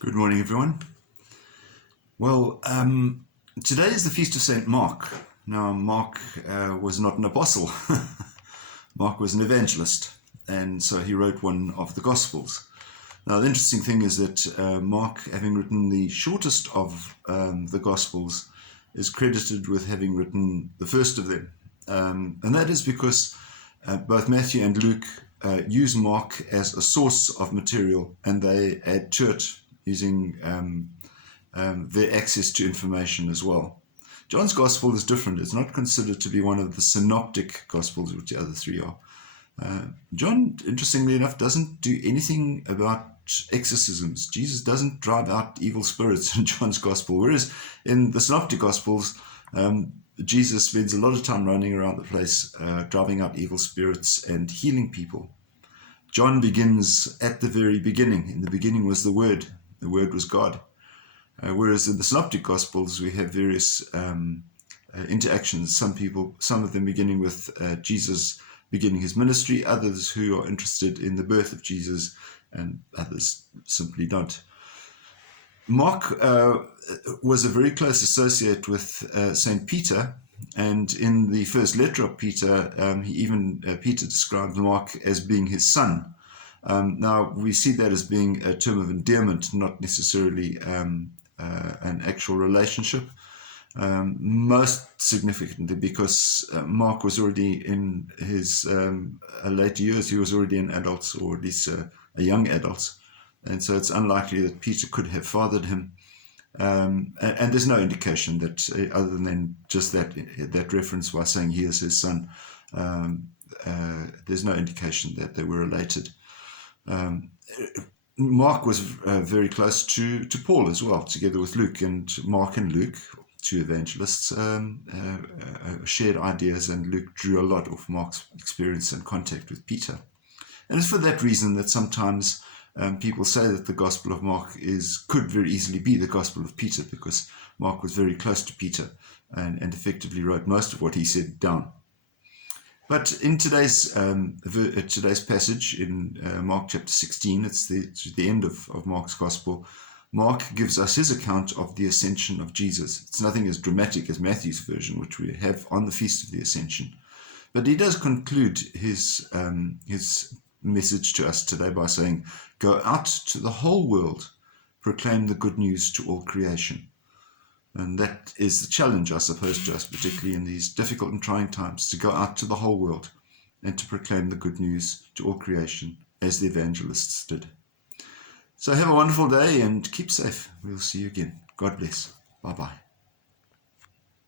Good morning, everyone. Well, today is the feast of Saint Mark. Now, Mark was not an apostle. Mark was an evangelist, and so he wrote one of the Gospels. Now, the interesting thing is that Mark, having written the shortest of the Gospels, is credited with having written the first of them. And that is because both Matthew and Luke use Mark as a source of material, and they add to it using their access to information as well. John's Gospel is different. It's not considered to be one of the synoptic Gospels, which the other three are. John, interestingly enough, doesn't do anything about exorcisms. Jesus doesn't drive out evil spirits in John's Gospel, whereas in the synoptic Gospels, Jesus spends a lot of time running around the place, driving out evil spirits and healing people. John begins at the very beginning. In the beginning was the Word. The Word was God. Whereas in the synoptic Gospels, we have various interactions. Some of them beginning with Jesus beginning his ministry, others who are interested in the birth of Jesus, and others simply don't. Mark was a very close associate with St. Peter, and in the first letter of Peter, Peter describes Mark as being his son. Now, we see that as being a term of endearment, not necessarily an actual relationship. Most significantly because Mark was already in his later years, he was already an adult, or at least a young adult. And so it's unlikely that Peter could have fathered him. And there's no indication that, other than just that reference by saying he is his son, there's no indication that they were related. Mark was very close to Paul as well, together with Luke, and Mark and Luke, two evangelists, shared ideas, and Luke drew a lot of Mark's experience and contact with Peter. And it's for that reason that sometimes people say that the Gospel of Mark could very easily be the Gospel of Peter, because Mark was very close to Peter and effectively wrote most of what he said down. But in today's passage in Mark chapter 16, it's the end of Mark's Gospel. Mark gives us his account of the ascension of Jesus. It's nothing as dramatic as Matthew's version, which we have on the Feast of the Ascension. But he does conclude his message to us today by saying, "Go out to the whole world, proclaim the good news to all creation." And that is the challenge, I suppose, to us, particularly in these difficult and trying times, to go out to the whole world and to proclaim the good news to all creation, as the evangelists did. So have a wonderful day and keep safe. We'll see you again. God bless. Bye-bye.